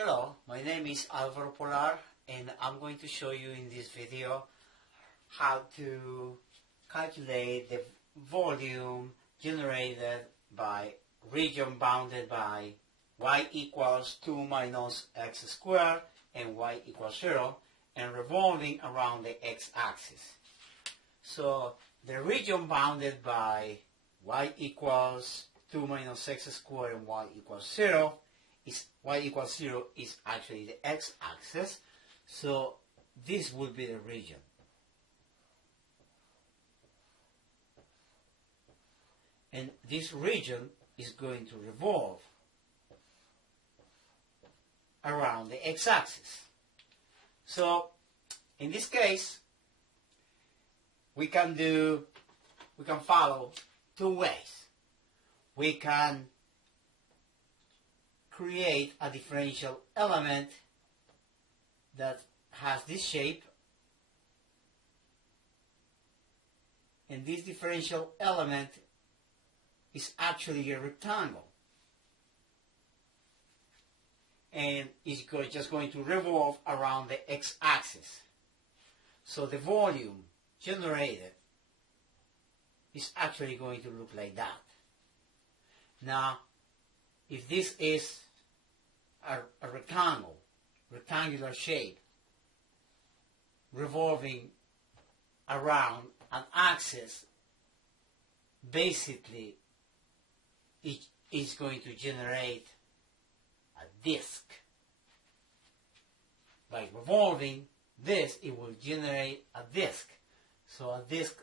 Hello, my name is Alvaro Polar and I'm going to show you in this video how to calculate the volume generated by region bounded by y equals 2 minus x squared and y equals 0 and revolving around the x-axis. So the region bounded by y equals 2 minus x squared and y equals 0 is y equals 0 is actually the x-axis, so this would be the region. And this region is going to revolve around the x-axis. So in this case, we can follow two ways. We can create a differential element that has this shape, and this differential element is actually a rectangle, and it's just going to revolve around the x-axis. So the volume generated is actually going to look like that. Now, if this is a rectangular shape revolving around an axis, basically it is going to generate a disk. By revolving this, it will generate a disk. So a disk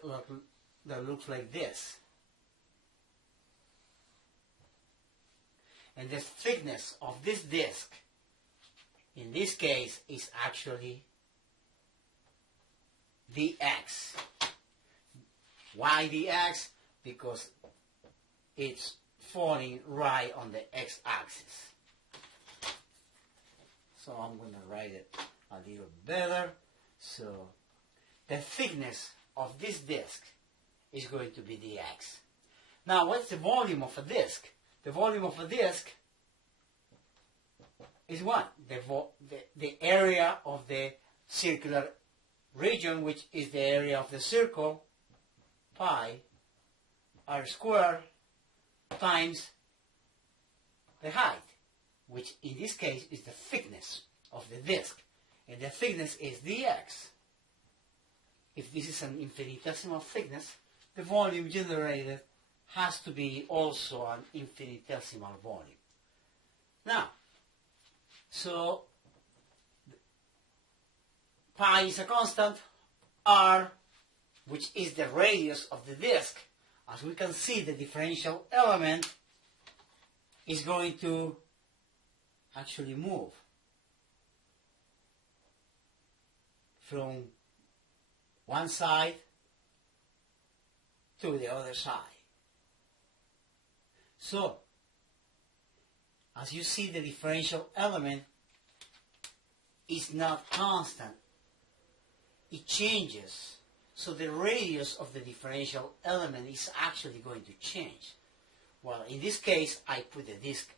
that looks like this. And the thickness of this disk, in this case, is actually dx. Why dx? Because it's falling right on the x-axis. So I'm going to write it a little better. So the thickness of this disk is going to be dx. Now, what's the volume of a disk? The volume of a disk is what? The area of the circular region, which is the area of the circle, pi r squared times the height, which in this case is the thickness of the disk. And the thickness is dx. If this is an infinitesimal thickness, the volume generated has to be also an infinitesimal volume. Now, so pi is a constant, r, which is the radius of the disk. As we can see, the differential element is going to actually move from one side to the other side. So, as you see, the differential element is not constant. It changes. So the radius of the differential element is actually going to change. Well, in this case, I put the disk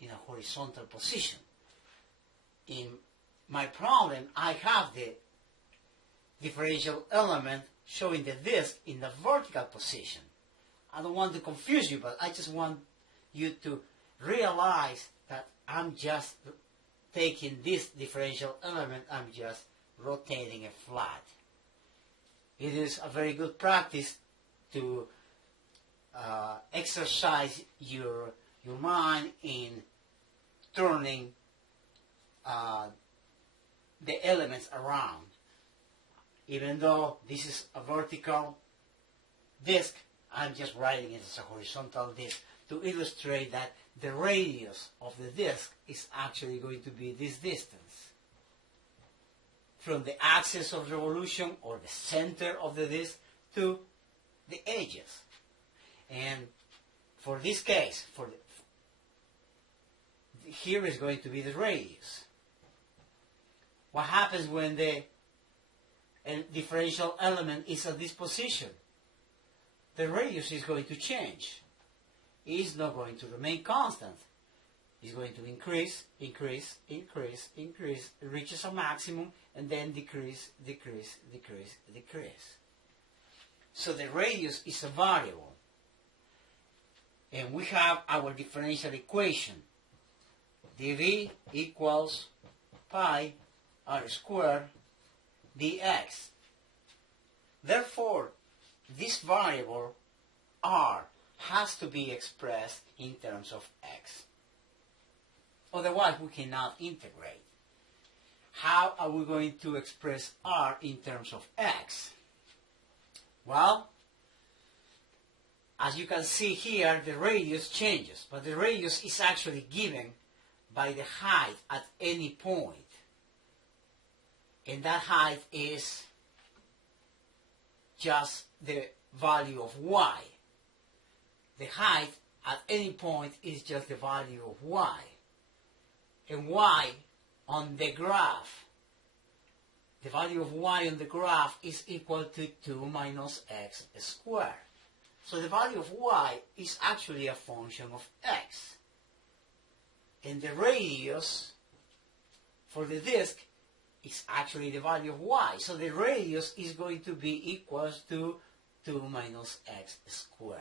in a horizontal position. In my problem, I have the differential element showing the disk in the vertical position. I don't want to confuse you, but I just want you to realize that I'm just taking this differential element, I'm just rotating it flat. It is a very good practice to exercise your mind in turning the elements around. Even though this is a vertical disk, I'm just writing it as a horizontal disk to illustrate that the radius of the disk is actually going to be this distance from the axis of revolution or the center of the disk to the edges. And for this case, here is going to be the radius. What happens when the differential element is at this position? The radius is going to change. It is not going to remain constant. It's going to increase, increase, increase, increase, it reaches a maximum, and then decrease, decrease, decrease, decrease. So the radius is a variable. And we have our differential equation. dv equals pi r squared dx. Therefore, this variable r has to be expressed in terms of x. Otherwise, we cannot integrate. How are we going to express r in terms of x? Well, as you can see here, the radius changes, but the radius is actually given by the height at any point. And that height is just the value of y. The height at any point is just the value of y. And y on the graph, the value of y on the graph is equal to 2 minus x squared. So the value of y is actually a function of x. And the radius for the disk is actually the value of y. So the radius is going to be equals to 2 minus x squared.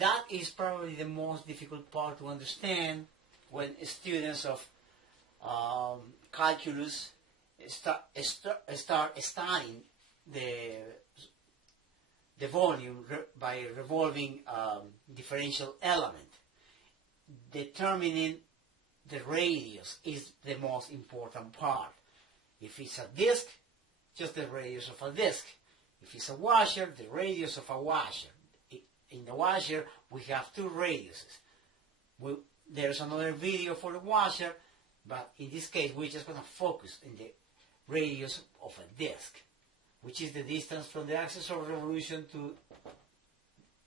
That is probably the most difficult part to understand when students of calculus start studying the volume by revolving differential element. Determining the radius is the most important part. If it's a disk, just the radius of a disk. If it's a washer, the radius of a washer. In the washer, we have two radiuses. There's another video for the washer, but in this case, we're just going to focus on the radius of a disk, which is the distance from the axis of revolution to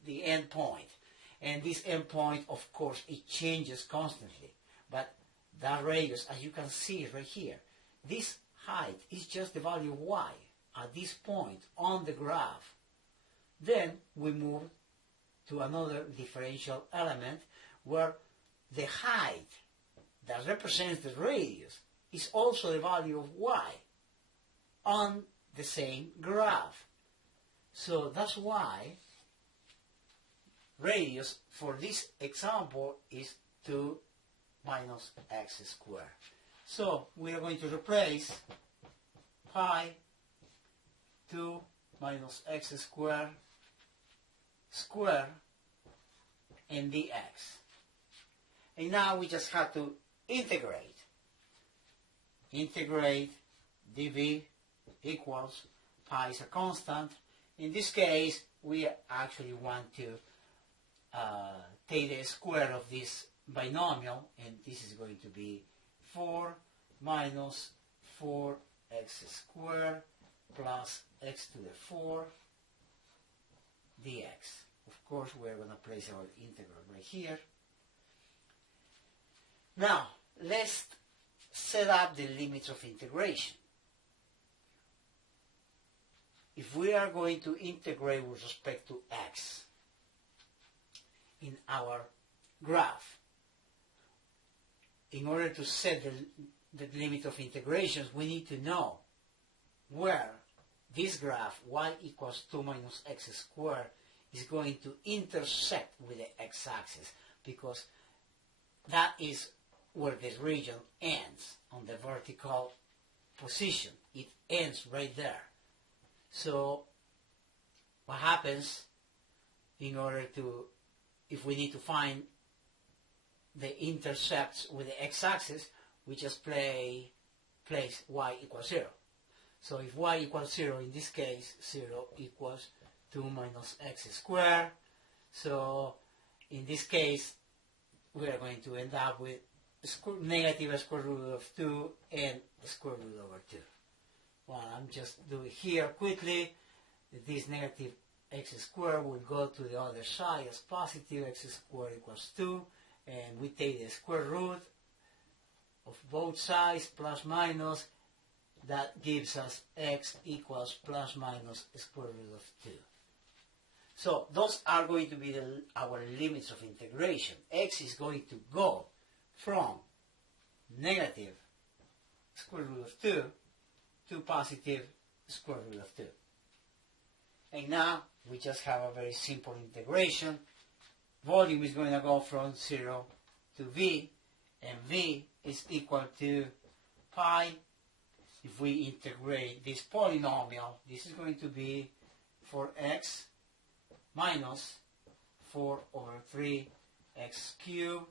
the end point. And this end point, of course, it changes constantly. But that radius, as you can see right here, this height is just the value of y at this point on the graph. Then we move to another differential element where the height that represents the radius is also the value of y on the same graph. So that's why radius for this example is 2 minus x squared. So we are going to replace pi 2 minus x squared and dx. And now we just have to integrate. Integrate dv equals pi is a constant. In this case, we actually want to take the square of this binomial, and this is going to be 4 minus 4x squared plus x to the 4 dx. Of course, we're going to place our integral right here. Now, let's set up the limits of integration. If we are going to integrate with respect to x in our graph, in order to set the limit of integrations, we need to know where this graph, y equals 2 minus x squared, is going to intersect with the x-axis, because that is where the region ends on the vertical position. It ends right there. So what happens in order to, if we need to find the intercepts with the x-axis, we just place y equals 0. So if y equals 0, in this case, 0 equals 2 minus x squared. So in this case, we are going to end up with negative square root of 2 and square root over 2. Well, I'm just doing here quickly. This negative x squared will go to the other side as positive x squared equals 2. And we take the square root of both sides plus minus. That gives us x equals plus minus square root of 2. So those are going to be our limits of integration. X is going to go from negative square root of 2 to positive square root of 2. And now we just have a very simple integration. Volume is going to go from 0 to v, and v is equal to pi. If we integrate this polynomial, this is going to be 4x minus 4 over 3 x cubed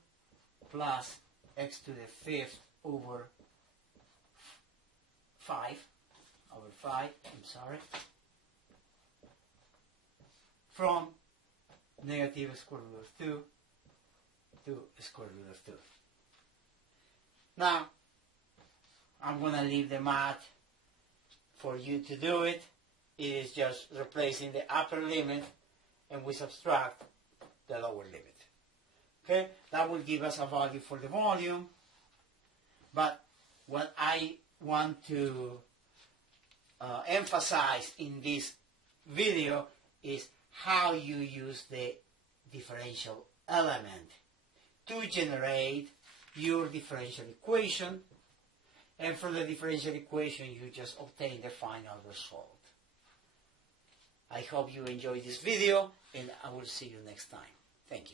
plus x to the fifth over 5, from negative square root of 2 to square root of 2. Now, I'm going to leave the math for you to do it. It is just replacing the upper limit and we subtract the lower limit. Okay, that will give us a value for the volume. But what I want to emphasize in this video is how you use the differential element to generate your differential equation, and from the differential equation you just obtain the final result. I hope you enjoyed this video, and I will see you next time. Thank you.